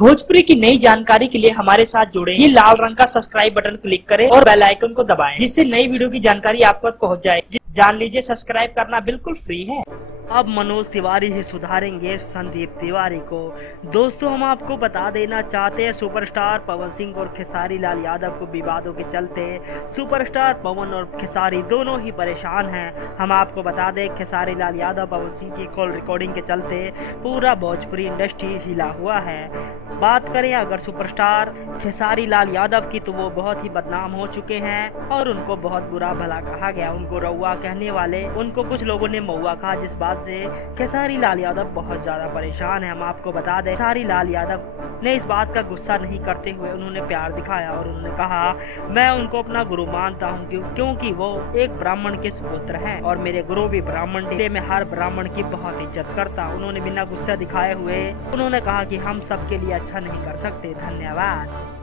भोजपुरी की नई जानकारी के लिए हमारे साथ जुड़े। ये लाल रंग का सब्सक्राइब बटन क्लिक करें और बेल आइकन को दबाएं, जिससे नई वीडियो की जानकारी आप तक पहुंच जाए। जान लीजिए, सब्सक्राइब करना बिल्कुल फ्री है। अब मनोज तिवारी ही सुधारेंगे संदीप तिवारी को। दोस्तों, हम आपको बता देना चाहते हैं, सुपरस्टार पवन सिंह और खेसारी लाल यादव को विवादों के चलते सुपरस्टार पवन और खेसारी दोनों ही परेशान हैं। हम आपको बता दें, खेसारी लाल यादव पवन सिंह की कॉल रिकॉर्डिंग के चलते पूरा भोजपुरी इंडस्ट्री हिला हुआ है। बात करें अगर सुपरस्टार खेसारी लाल यादव की, तो वो बहुत ही बदनाम हो चुके हैं और उनको बहुत बुरा भला कहा गया। उनको रउआ कहने वाले, उनको कुछ लोगों ने मऊआ कहा, जिस बात से खेसारी लाल यादव बहुत ज्यादा परेशान है। हम आपको बता दें, खेसारी लाल यादव ने इस बात का गुस्सा नहीं करते हुए उन्होंने प्यार दिखाया और उन्होंने कहा, मैं उनको अपना गुरु मानता हूँ क्योंकि वो एक ब्राह्मण के सुपुत्र हैं और मेरे गुरु भी ब्राह्मण थे। मैं हर ब्राह्मण की बहुत इज्जत करता हूँ। उन्होंने बिना गुस्सा दिखाए हुए उन्होंने कहा कि हम सबके लिए अच्छा नहीं कर सकते। धन्यवाद।